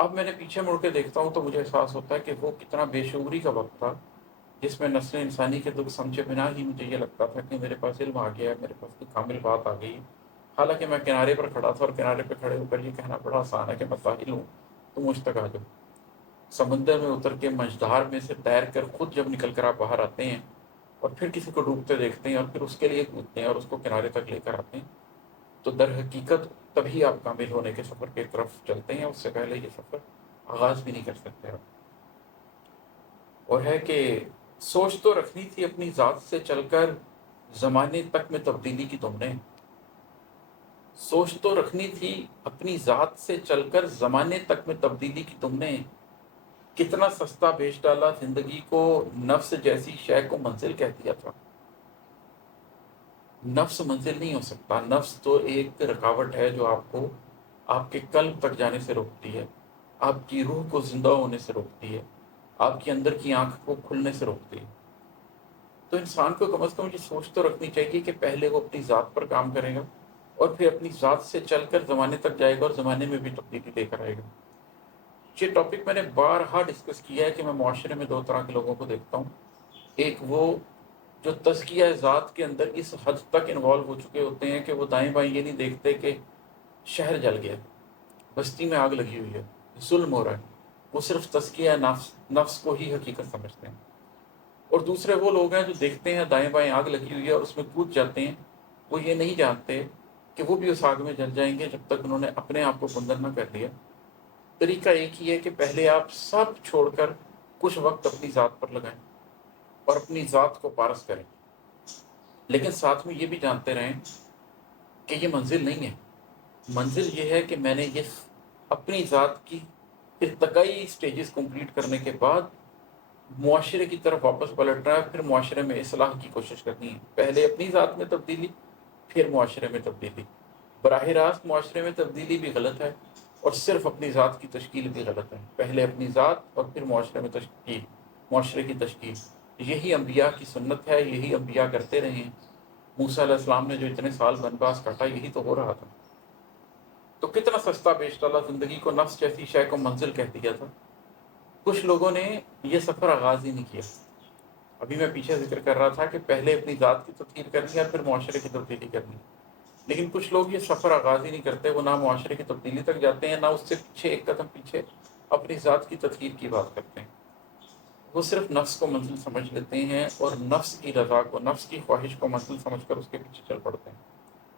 اب میں نے پیچھے مڑ کے دیکھتا ہوں تو مجھے احساس ہوتا ہے کہ وہ کتنا بے شعوری کا وقت تھا، جس میں نسل انسانی کے دکھ سمجھے بنا ہی مجھے یہ لگتا تھا کہ میرے پاس علم آ گیا ہے، میرے پاس کوئی کامل بات آ گئی۔ حالانکہ میں کنارے پر کھڑا تھا، اور کنارے پہ کھڑے ہو کر یہ کہنا بڑا آسان ہے کہ میں ساحل ہوں تو مجھ تک آ جاؤ۔ سمندر میں اتر کے مجدار میں سے تیر کر خود جب نکل کر آپ باہر آتے ہیں اور پھر کسی کو ڈوبتے دیکھتے ہیں اور پھر اس کے لیے کودتے ہیں اور اس کو کنارے تک لے کر آتے ہیں، تو در حقیقت تبھی آپ کامل ہونے کے سفر کی طرف چلتے ہیں۔ اس سے پہلے یہ سفر آغاز بھی نہیں کر سکتے آپ۔ اور ہے کہ سوچ تو رکھنی تھی اپنی ذات سے چل کر زمانے تک میں تبدیلی کی تم نے، سوچ تو رکھنی تھی اپنی ذات سے چل کر زمانے تک میں تبدیلی کی تم نے، کتنا سستا بیچ ڈالا زندگی کو، نفس جیسی شے کو منزل کہہ دیا تھا۔ نفس منزل نہیں ہو سکتا، نفس تو ایک رکاوٹ ہے جو آپ کو آپ کے قلب تک جانے سے روکتی ہے، آپ کی روح کو زندہ ہونے سے روکتی ہے، آپ کی اندر کی آنکھ کو کھلنے سے روکتی ہے۔ تو انسان کو کم از کم یہ سوچ تو رکھنی چاہیے کہ پہلے وہ اپنی ذات پر کام کرے گا، اور پھر اپنی ذات سے چل کر زمانے تک جائے گا اور زمانے میں بھی تبدیلی لے کر آئے گا۔ یہ ٹاپک میں نے بارہا ڈسکس کیا ہے کہ میں معاشرے میں دو طرح کے لوگوں کو دیکھتا ہوں۔ ایک وہ جو تزکیہ ذات کے اندر اس حد تک انوالو ہو چکے ہوتے ہیں کہ وہ دائیں بائیں یہ نہیں دیکھتے کہ شہر جل گیا، بستی میں آگ لگی ہوئی ہے، ظلم ہو رہا ہے، وہ صرف تزکیہ نفس کو ہی حقیقت سمجھتے ہیں۔ اور دوسرے وہ لوگ ہیں جو دیکھتے ہیں دائیں بائیں آگ لگی ہوئی ہے اور اس میں کود جاتے ہیں، وہ یہ نہیں جانتے کہ وہ بھی اس آگ میں جل جائیں گے جب تک انہوں نے اپنے آپ کو بندر نہ کر لیا۔ طریقہ ایک ہی ہے کہ پہلے آپ سب چھوڑ کر کچھ وقت اپنی ذات پر لگائیں اور اپنی ذات کو پارس کریں، لیکن ساتھ میں یہ بھی جانتے رہیں کہ یہ منزل نہیں ہے۔ منزل یہ ہے کہ میں نے یہ اپنی ذات کی ارتقائی سٹیجز کمپلیٹ کرنے کے بعد معاشرے کی طرف واپس پلٹنا ہے، پھر معاشرے میں اصلاح کی کوشش کرنی ہے۔ پہلے اپنی ذات میں تبدیلی، پھر معاشرے میں تبدیلی۔ براہ راست معاشرے میں تبدیلی بھی غلط ہے، اور صرف اپنی ذات کی تشکیل بھی غلط ہے۔ پہلے اپنی ذات اور پھر معاشرے میں تشکیل، معاشرے کی تشکیل، یہی انبیاء کی سنت ہے، یہی انبیاء کرتے رہے ہیں۔ موسیٰ علیہ السلام نے جو اتنے سال بنواس کاٹا، یہی تو ہو رہا تھا۔ تو کتنا سستا بیچ ڈالا زندگی کو، نفس جیسی شے کو منزل کہہ دیا تھا۔ کچھ لوگوں نے یہ سفر آغاز ہی نہیں کیا۔ ابھی میں پیچھے ذکر کر رہا تھا کہ پہلے اپنی ذات کی تطہیر کرنی ہے، پھر معاشرے کی تبدیلی کرنی ہے، لیکن کچھ لوگ یہ سفر آغاز ہی نہیں کرتے۔ وہ نہ معاشرے کی تبدیلی تک جاتے ہیں، نہ اس سے پیچھے ایک قدم پیچھے اپنی ذات کی تطہیر کی بات کرتے ہیں۔ وہ صرف نفس کو منزل سمجھ لیتے ہیں، اور نفس کی رضا کو، نفس کی خواہش کو منزل سمجھ کر اس کے پیچھے چل پڑتے ہیں۔